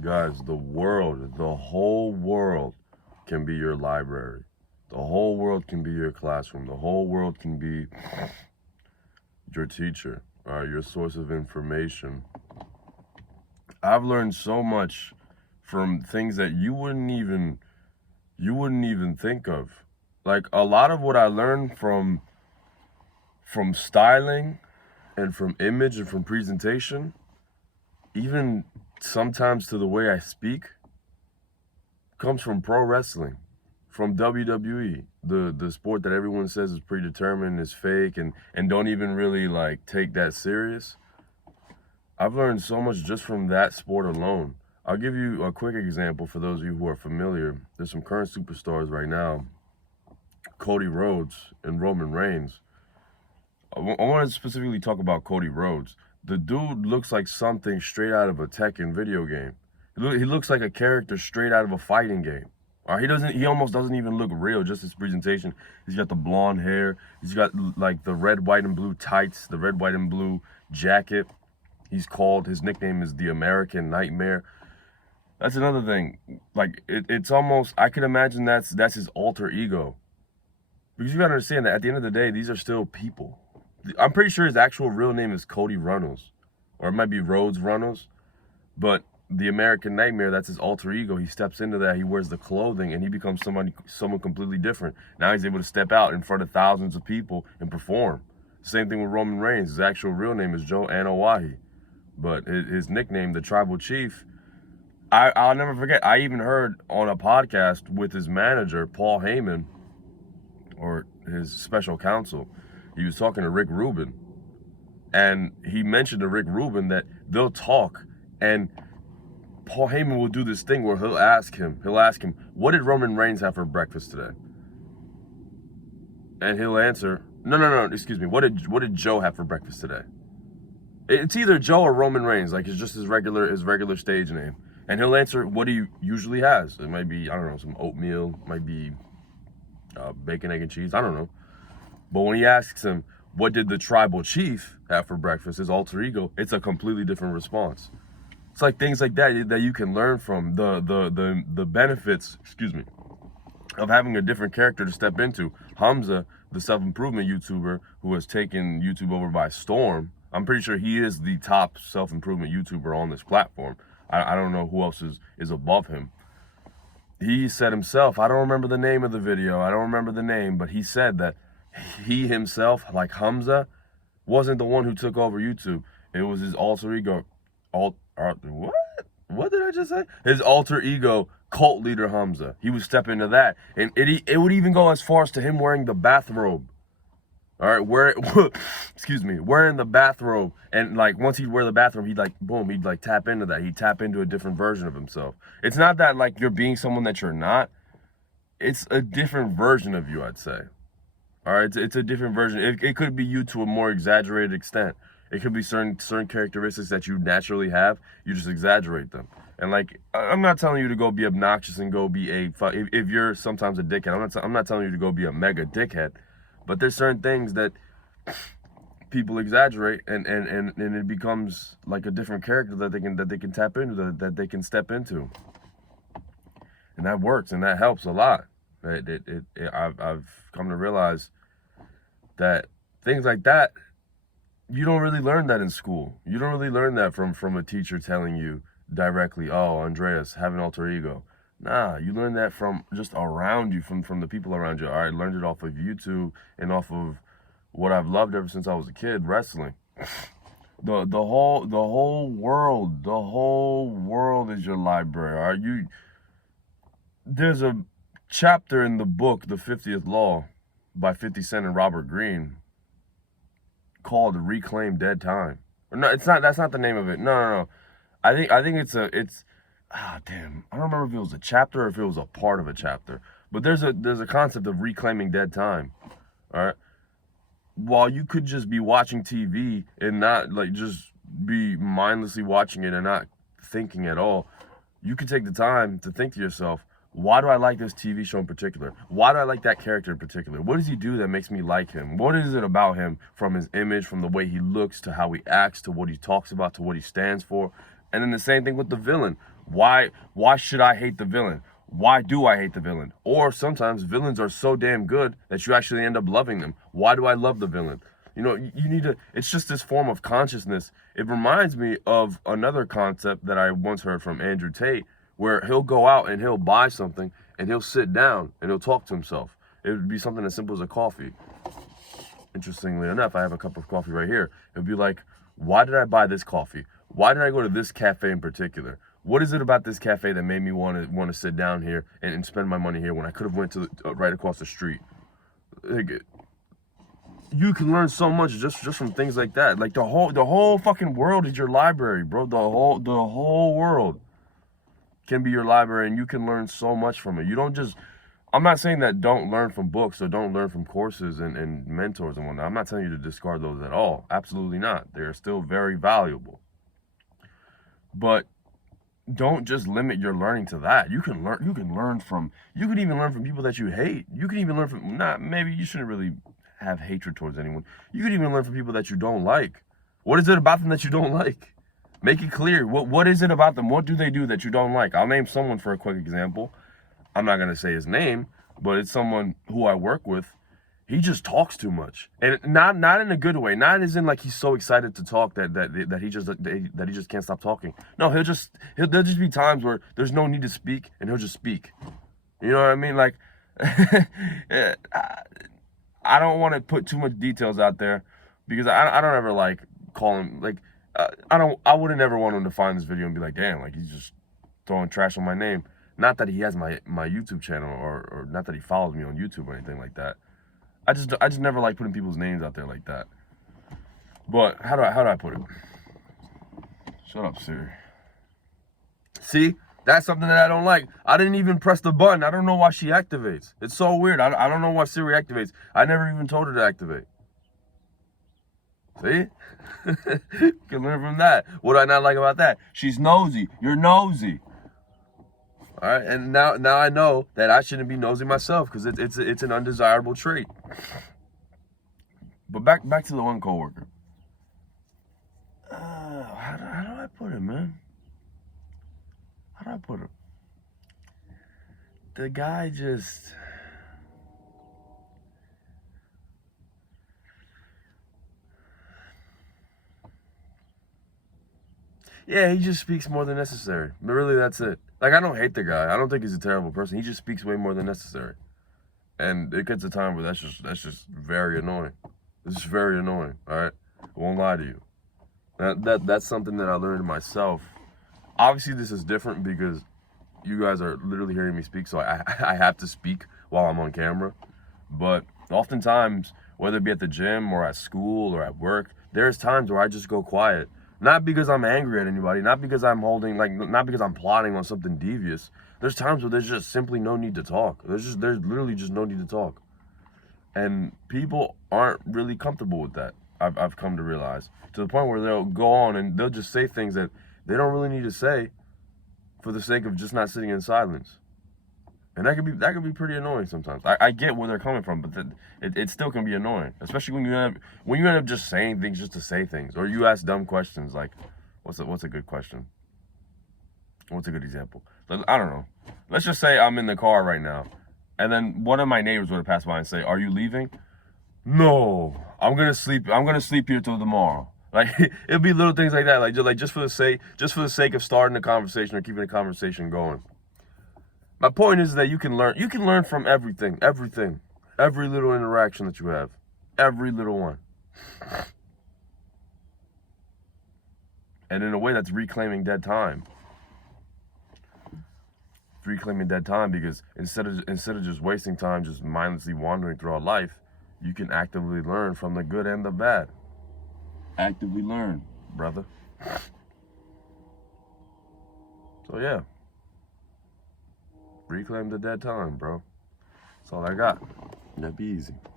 Guys, the whole world can be your library. The whole world can be your classroom. The whole world can be your teacher, your source of information. I've learned so much from things that you wouldn't even think of. Like a lot of what I learned from styling and from image and from presentation, even sometimes to the way I speak, comes from pro wrestling, from WWE, the sport that everyone says is predetermined, is fake, and don't even really like take that serious. I've learned so much just from that sport alone. I'll give you a quick example for those of you who are familiar. There's some current superstars right now, Cody Rhodes and Roman Reigns. I want to specifically talk about Cody Rhodes. The dude looks like something straight out of a Tekken video game. He looks like a character straight out of a fighting game. He doesn't. He almost doesn't even look real. Just his presentation. He's got the blonde hair. He's got like the red, white, and blue tights. The red, white, and blue jacket. His nickname is the American Nightmare. That's another thing. Like it's almost. I could imagine that's his alter ego. Because you gotta understand that at the end of the day, these are still people. I'm pretty sure his actual real name is Cody Runnels, or it might be Rhodes Runnels. But the American Nightmare, that's his alter ego. He steps into that. He wears the clothing, and he becomes someone completely different. Now he's able to step out in front of thousands of people and perform. Same thing with Roman Reigns. His actual real name is Joe Anoa'i, but his nickname, the Tribal Chief, I'll never forget. I even heard on a podcast with his manager, Paul Heyman, or his special counsel. He was talking to Rick Rubin, and he mentioned to Rick Rubin that they'll talk, and Paul Heyman will do this thing where he'll ask him, what did Roman Reigns have for breakfast today? And he'll answer, no, excuse me, what did Joe have for breakfast today? It's either Joe or Roman Reigns, like it's just his regular stage name. And he'll answer what he usually has. It might be, I don't know, some oatmeal, might be bacon, egg, and cheese, I don't know. But when he asks him, what did the tribal chief have for breakfast, his alter ego, it's a completely different response. It's like things like that you can learn from the benefits, excuse me, of having a different character to step into. Hamza, the self-improvement YouTuber who has taken YouTube over by storm, I'm pretty sure he is the top self-improvement YouTuber on this platform. I don't know who else is above him. He said himself, I don't remember the name of the video, I don't remember the name, but he said that he himself, like Hamza, wasn't the one who took over YouTube. It was his alter ego. What? What did I just say? His alter ego, cult leader Hamza. He would step into that, and it would even go as far as to him wearing the bathrobe. All right, wearing the bathrobe, and like once he'd wear the bathrobe, he'd like boom, he'd like tap into that. He'd tap into a different version of himself. It's not that like you're being someone that you're not. It's a different version of you, I'd say. All right, it's a different version. It could be you to a more exaggerated extent. It could be certain characteristics that you naturally have. You just exaggerate them. And like, I'm not telling you to go be obnoxious and go be if you're sometimes a dickhead. I'm not telling you to go be a mega dickhead. But there's certain things that people exaggerate, and it becomes like a different character that they can tap into, that they can step into, and that works and that helps a lot. I've come to realize that things like that, you don't really learn that in school. You don't really learn that from a teacher telling you directly, oh, Andreas, have an alter ego. Nah, you learn that from just around you, from the people around you. I learned it off of YouTube and off of what I've loved ever since I was a kid, wrestling. The whole world is your library. There's a chapter in the book, The 50th Law, by 50 Cent and Robert Greene, called Reclaim Dead Time. No, it's not. That's not the name of it. No. I think it's. Ah, damn. I don't remember if it was a chapter or if it was a part of a chapter. But there's a concept of reclaiming dead time. All right. While you could just be watching TV and not like just be mindlessly watching it and not thinking at all, you could take the time to think to yourself, why do I like this TV show in particular? Why do I like that character in particular? What does he do that makes me like him? What is it about him, from his image, from the way he looks, to how he acts, to what he talks about, to what he stands for? And then the same thing with the villain. Why should I hate the villain? Why do I hate the villain? Or sometimes villains are so damn good that you actually end up loving them. Why do I love the villain? You know, you need to, it's just this form of consciousness. It reminds me of another concept that I once heard from Andrew Tate, where he'll go out and he'll buy something and he'll sit down and he'll talk to himself. It would be something as simple as a coffee. Interestingly enough, I have a cup of coffee right here. It would be like, why did I buy this coffee? Why did I go to this cafe in particular? What is it about this cafe that made me want to sit down here and spend my money here when I could have went to right across the street? Like, you can learn so much just from things like that. Like the whole fucking world is your library, bro. The whole world can be your library, and you can learn so much from it. You don't just, I'm not saying that don't learn from books or don't learn from courses and mentors and whatnot. I'm not telling you to discard those at all. Absolutely not. They're still very valuable. But don't just limit your learning to that. You can learn you can even learn from people that you hate. You can even learn from, maybe you shouldn't really have hatred towards anyone. You can even learn from people that you don't like. What is it about them that you don't like? Make it clear. What is it about them? What do they do that you don't like? I'll name someone for a quick example. I'm not gonna say his name, but it's someone who I work with. He just talks too much, and not in a good way. Not as in like he's so excited to talk that he just can't stop talking. No, there'll just be times where there's no need to speak, and he'll just speak. You know what I mean? Like, I don't want to put too much details out there because I don't ever like call him like I wouldn't ever want him to find this video and be like, damn, like he's just throwing trash on my name. Not that he has my YouTube channel or not that he follows me on YouTube or anything like that. I just never like putting people's names out there like that. But how do I put it? Shut up, Siri. See? That's something that I don't like. I didn't even press the button. I don't know why she activates. It's so weird. I don't know why Siri activates. I never even told her to activate. See? You can learn from that. What do I not like about that? She's nosy. You're nosy. All right, and now I know that I shouldn't be nosy myself because it's an undesirable trait. But back to the one coworker. How do I put it, man? How do I put it? The guy just, yeah, he just speaks more than necessary. But really, that's it. Like, I don't hate the guy. I don't think he's a terrible person. He just speaks way more than necessary. And it gets a time where that's just very annoying. It's just very annoying, all right? I won't lie to you. That's something that I learned myself. Obviously, this is different because you guys are literally hearing me speak, so I have to speak while I'm on camera. But oftentimes, whether it be at the gym or at school or at work, there's times where I just go quiet. Not because I'm angry at anybody, not because I'm not because I'm plotting on something devious. There's times where there's just simply no need to talk. There's literally just no need to talk. And people aren't really comfortable with that. I've come to realize, to the point where they'll go on and they'll just say things that they don't really need to say for the sake of just not sitting in silence. And that could be pretty annoying sometimes. I get where they're coming from, but it still can be annoying, especially when you end up just saying things just to say things, or you ask dumb questions like, what's a good question? What's a good example? I don't know. Let's just say I'm in the car right now, and then one of my neighbors would have passed by and say, "Are you leaving?" No, I'm gonna sleep. I'm gonna sleep here till tomorrow. Like, it'll be little things like that, like just for the sake of starting the conversation or keeping the conversation going. My point is that you can learn from everything, every little interaction that you have, every little one. And in a way, that's reclaiming dead time. Reclaiming dead time, because instead of just wasting time just mindlessly wandering through our life, you can actively learn from the good and the bad. Actively learn, brother. So yeah. Reclaim the dead time, bro. That's all I got. That'd be easy.